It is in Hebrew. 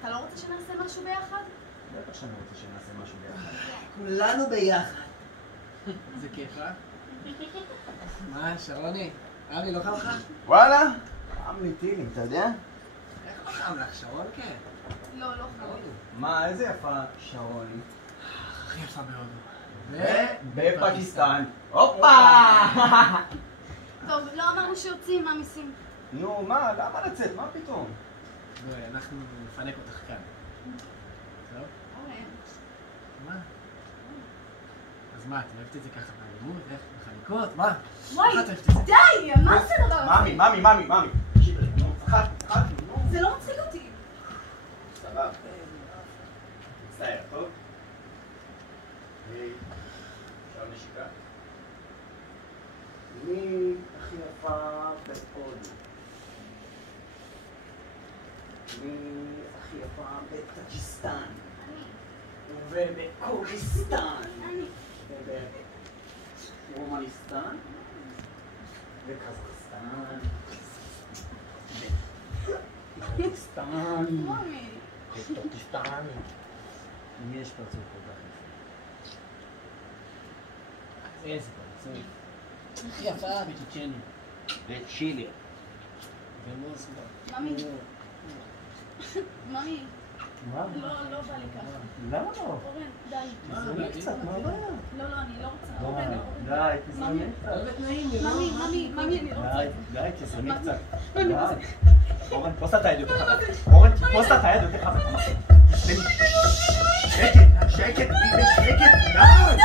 אתה לא רוצה שנעשה משהו ביחד? בטח שאני רוצה שנעשה משהו ביחד. כולנו ביחד. זה כיף, אה? מה, שרוני? אבי, לא חם לך? וואלה, חם לי טילים, אתה יודע? איך לא חם לך, שרון? כן. לא, לא חם. מה, איזה יפה שרוני. הכי יפה בהודו. בפקיסטן. הופה! טוב, לא אמרנו שיוצאים מהמיסים. נו, מה? למה לצאת? מה פתאום? בואי, אנחנו נפנק אותך כאן. טוב? מה? אז מה, את אוהבת את זה ככה באלימות? איך? בחניקות? מה? וואי, איך את אוהבת את זה? די! מה זה הדבר הזה? ממי. תקשיבי, נו, אחת, נו. זה לא מצחיק אותי. סבבה. מצטער, טוב? היי, אפשר נשיקה? מי הכי יפה בהודו? מי הכי יפה בפקיסטן? ובקוריסטן? וברומניסטן? וקזחסטן? וקזחסטן? מומי. וקזחסטן? מי יש פרצוף כל כך יפה? איזה פרצוף. הכי יפה בצ'צ'ניה. וצ'ילה. ומוסקבה. ממי. ממי. מה? לא בא לי ככה. למה לא? אורן, די. תזרמי קצת, מה הבעיה? לא, אני לא רוצה. אורן, די, תזרמי קצת. לא בתנאים, ממי, אני לא רוצה. די, תזרמי קצת. אני די. רוצה. אורן, תפוס את היד יותר חזק. אורן, תפוס את היד יותר חזק. שקט, די!